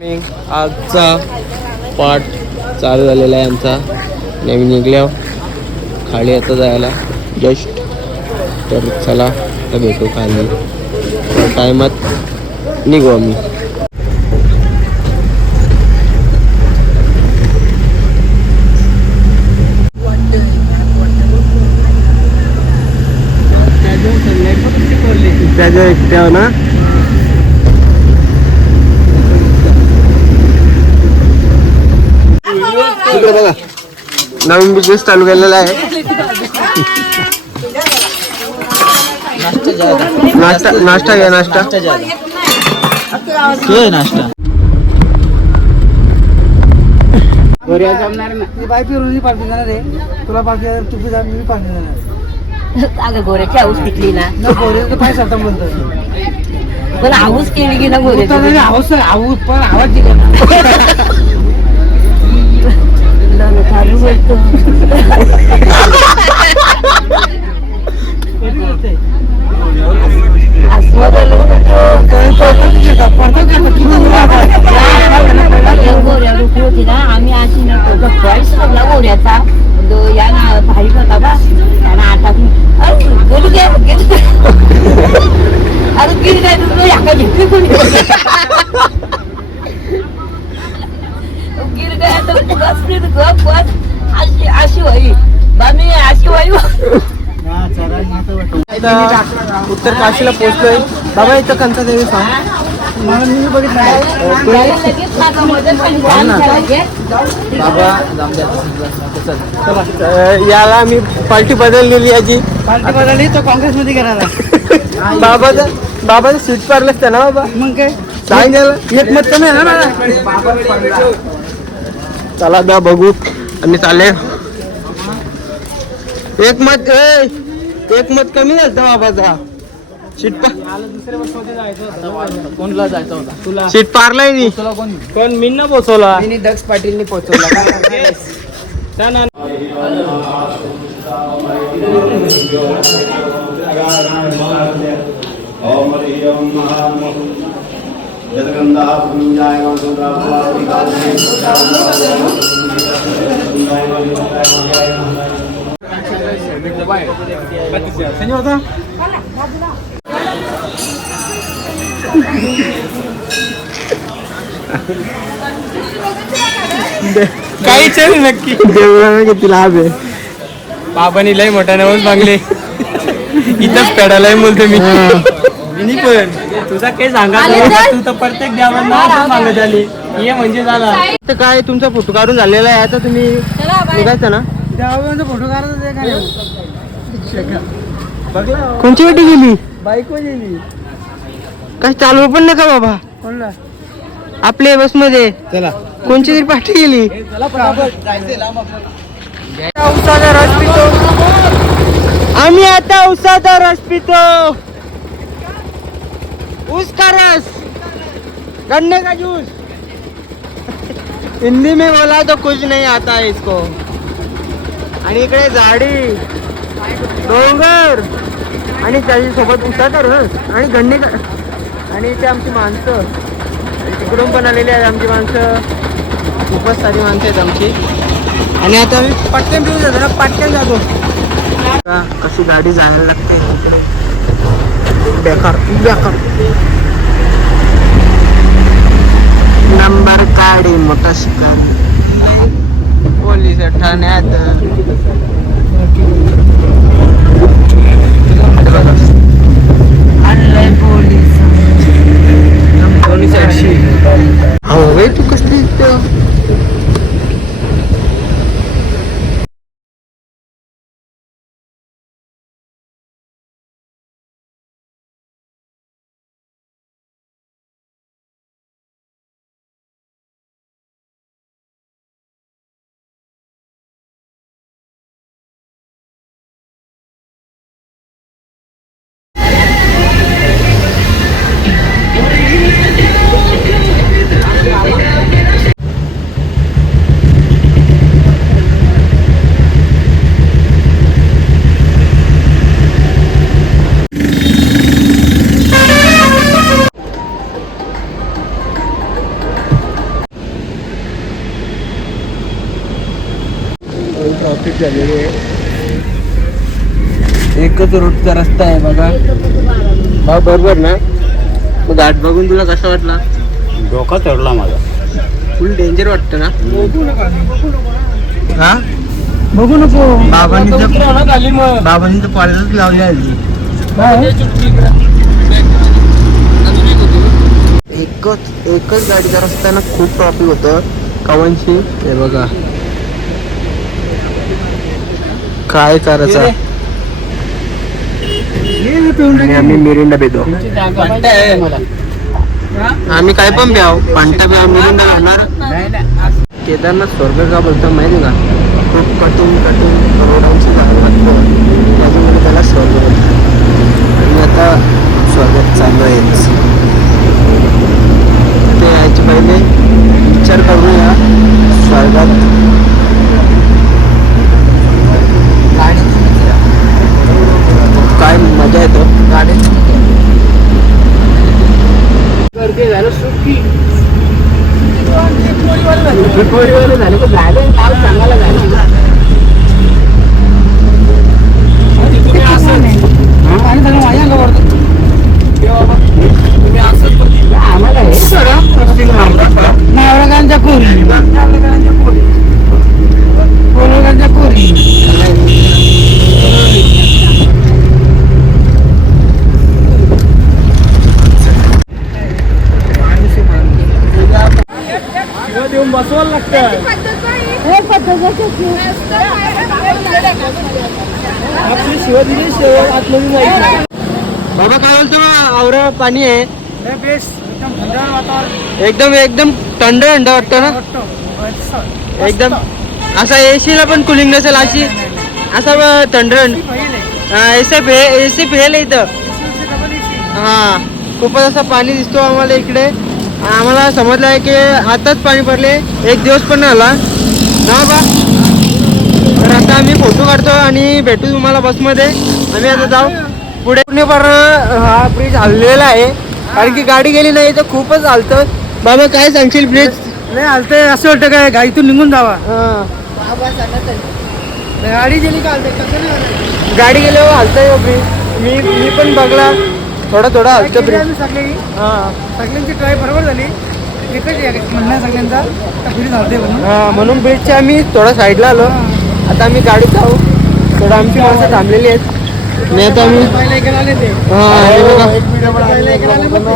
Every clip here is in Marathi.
आजचा पाठ चालू झालेला आहे आमचा. नेहमी निघल्या खाली आता जायला जस्ट. तर चला तर भेटू खाली टायमात निघू आम्ही. त्याच्या एकट्या ना बघा नवीन बिझनेस चालू केलेला आहे. नाश्ता नाश्ता घ्या नाश्ता नाश्ता बाईक पार्टी देणार आहे तुला पार्टी तुम्ही जा मी पार्टी देणार. अगं गोऱ्याची हाऊस पिकली ना गोरे पाय सरता म्हणतात पण हाऊस केली की ना गोऱ्याची हाऊस हाऊस पण आवाज दिला चालू बोलतो. गोऱ्या रुपी होती ना आम्ही अशी नव्हतो गोऱ्याचा या ना भाई होता बा त्यानं आता बोलू घ्या अरे गिर काय तुला याका घेतली कोणी गिर काय तर बस अशी वाई बामी अशी वाई. उत्तर काशीला पोहोचलोय बाबा. इथं कंचा देवी सांग मला मी बघितलं याला आम्ही पार्टी बदललेली याची पार्टी बदलली तो काँग्रेसमध्ये गेला. बाबाचं सीट पारलं असतं ना बाबा. मग काय सांगितलं एक मत कमी आहे ना मला. चला द्या बघू आम्ही चालले. एक मत कमी झालं बाबाचा. सीट कोणला जायचं होता तुला सीट पारलाय मी पण मी न पोहोचवला. मी दक्ष पाटीलनी पोहोचवला. काहीच नक्की देवळा किती लाभ आहे. बाबानी लय मोठा नवस मागले इथंच पेडालाय बोलतो मी. पण तुझा काही सांगा तू तर प्रत्येक देवांना मागत आली ये म्हणजे झाला. तर काय तुमचा फोटो काढून झालेला आहे. आता तुम्ही निघायचं ना. देवाचा फोटो काढायचा बघला कोणची वेटी गेली बाईक गेली काय चालू पण नका बाबा. कोणला आपल्या बस मध्ये चला कोणची तरी पाठी गेली. उसाचा रस पितो आम्ही आता उसाचा रस पितो. ऊस का रस गन्ने का जूस. हिंदी में बोला तो कुछ नहीं आता है इसको. आणि इकडे झाडी डोंगर आणि त्याच्यासोबत उसाचा रस आणि गन्ने का. आणि इथे आमची माणसं तिकडून पण आलेली आहेत आमची माणसं. खूपच सारी माणसं आहेत आमची. आणि आता आम्ही पटकन पिऊन जातो ना पटकन जातो. कशी गाडी जायला लागते इकडे. बेकार बेकार नंबर काढी मोठा शिकार पोलीस ठाण्यात. आणलंय पोलीस दोन्ही साईडशी हो तू कसली खराब झालेली आहे. एकच रोडचा रस्ता आहे बघा. भाऊ बरोबर ना? मग घाट बघून तुला कसा वाटला? डोका चढला माझा. फुल डेंजर वाटतं ना? हा बघू नको. बाबांनी तर कॉलेजच लावली आली. एकच गाडीचा रस्त्यानं खूप ट्रॉफिक होतं. कवनशी हे बघा काय करायचं. आणि आम्ही मिरिंडा पितो. आम्ही काय पण प्याव पांटा प्याव मिरिंडा घालणार. केदारनाथ स्वर्ग का बोलतो माहिती का? खूप कठीण करोडांची जागा लागतं त्याच्यामुळे त्याला स्वर्ग बोलतात. आणि आता स्वागत चालू आहेच. ते यायचे पहिले विचार करूया स्वर्गात काय मजा येतो गाडीत. नावळगांच्या कोरी कोलगांच्या कोरी. देऊन बसवायला लागतं. आपली शिव दिली शेव आतमध्ये जायची. बाबा काय बोलतो मग? आवरा पाणी आहे एकदम एकदम थंड थंड वाटतं ना एकदम. असा एसीला पण कुलिंग नसेल अशी असा थंड एसी फेल इथं. हा खूपच असं पाणी दिसतो आम्हाला इकडे. आम्हाला समजलं आहे की आताच पाणी पडले, एक दिवस पण नाही आला ना बा. तर आता आम्ही फोटो काढतो आणि भेटू तुम्हाला बसमध्ये. आम्ही आता जाऊ पुढे. पुणेपर्यंत हा ब्रिज हललेला आहे कारण की गाडी गेली नाही तर खूपच हलतं. बाबा काय सांगशील? ब्रिज नाही हलते असं वाटतं काय गाडीतून निघून जावा. गाडी गेली का हलते कसं नाही. गाडी गेल्यावर हलतंय ब्रिज. मी पण बघला थोडा हलतं ब्रिज. सगळ्यांची ट्राय बरोबर झाली. एकच म्हणणं सगळ्यांचा ब्रिज हलते म्हणून. म्हणून ब्रिजच्या आम्ही थोडा साईडला आलो. आता आम्ही गाडीत जाऊ. थोडं आमची माणसं थांबलेली आहेत. नाही आता आम्ही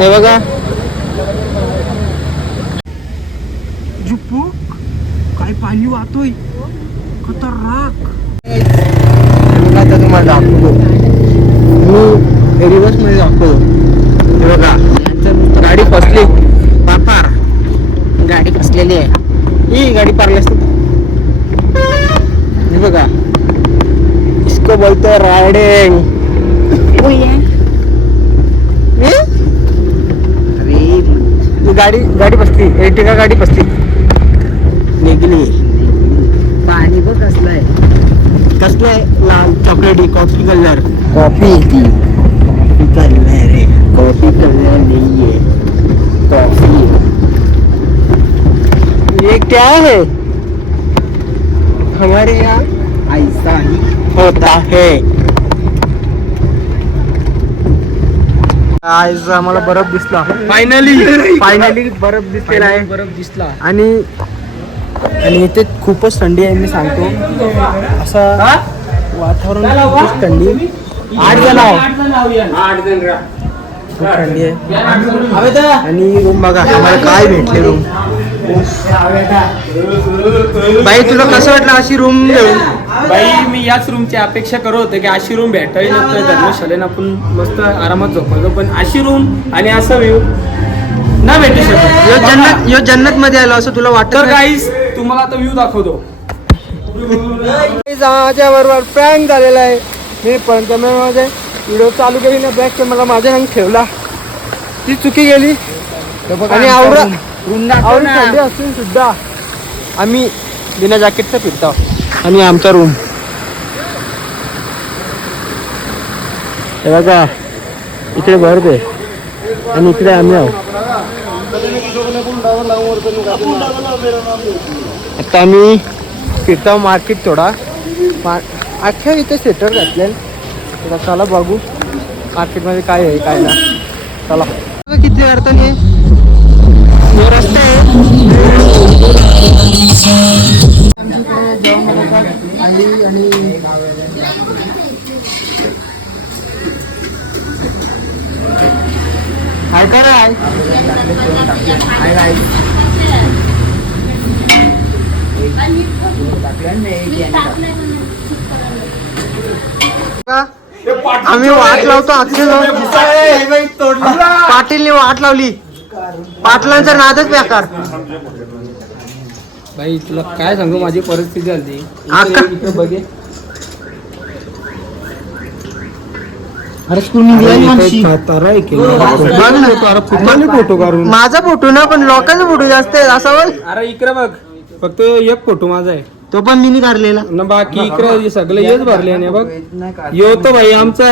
हे बघा जुप्पू काय पाणी वाहतोय खतरनाक. आता तुम्हाला दाखवतो. मी रिवर्स मध्ये दाखवतो. हे बघा गाडी फसली. पार गाडी फसलेली आहे. ही गाडी पारली असते. हे बघा इसको बोलतो रायडिंग. गाडी बसली. एर्टिगा गाडी बसली निघली. पाणी बघ कसलंय लाल चॉकलेटी कॉफी कलर. कॉफी कलर रे. कॉफी कलर नहीं है कॉफी. ये क्या है? हमारे यहाँ ऐसा ही होता है. आज आम्हाला बर्फ दिसला. फायनली बर्फ दिसलेला आहे. बर्फ दिसला. आणि इथे खूपच थंडी आहे. मी सांगतो असं वातावरण खूपच थंडी. 8 जण खूप थंडी आहे. आणि रूम बघा आम्हाला काय भेटले रूम. बाई तुला कसं वाटलं अशी रूम घेऊन? बाई मी याच रूमची अपेक्षा करत होते की अशी रूम भेटायला नंतर धर्मशाळेनं आपण मस्त आरामात झोपायचो. पण अशी रूम आणि असा व्ह्यू ना भेटू शकत. यो जन्नत मध्ये आलो असं तुला वाटतं? तर गाईस तुम्हाला आता व्ह्यू दाखवतो. माझ्या बरोबर प्रँक झालेला आहे. मी पंचमेमध्ये व्हिडिओ चालू केली ना बॅक कॅमेरा माझ्या रंग ठेवला. ती चुकी गेली. आणि आवडी थंडी असून सुद्धा आम्ही बिना जॅकेटचं फिरतो. आणि आमचा रूम हे बघा इकडे बर्फ आहे आणि इकडे आम्ही आहोत. आता आम्ही फिरतो मार्केट थोडा. अख्ख्या इथे स्वेटर घातले. चला बघू मार्केटमध्ये काय आहे काय ना. चला किती अडचणी हे रस्ते आहे. अंडी आणि ऐका आम्ही वाट लावतो पाटीलने वाट लावली. पाटलांचा नादच बेकार. भाई तुला काय सांगू माझी परिस्थिती झाली आका. बघे फोटो काढून माझा फोटो ना पण लोकांचा फोटो जास्त आहे असा बोल. अरे इकडे बघ फक्त एक फोटो माझा आहे तो पण मी काढलेला ना बाकी इकडे सगळे हेच भरले आणि बघ येतो भाई आमचा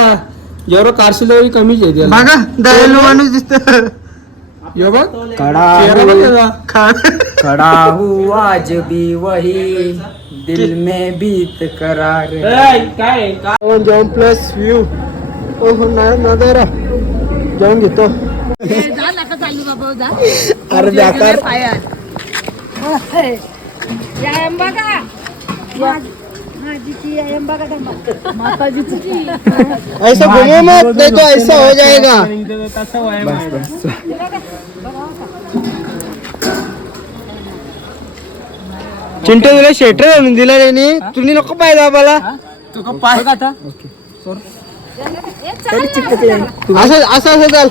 एवढं कारशिल कमीच आहे त्याला. बघा दयालू माणूस दिसत. यो बघ चेहरा बघ त्याचा. खड़ा हुआ आज भी वही दिल में बीत करार. काय जाऊन प्लस व्ह्यू. ओहो नजारा जाऊन घेतो. अरे बेकार ऐसा घूमो मत नहीं तो ऐसा हो जाएगा. चिंटू तुला शेटर आणून दिला त्यांनी. तुम्ही नको पाहिजे आम्हाला असं असं चाल.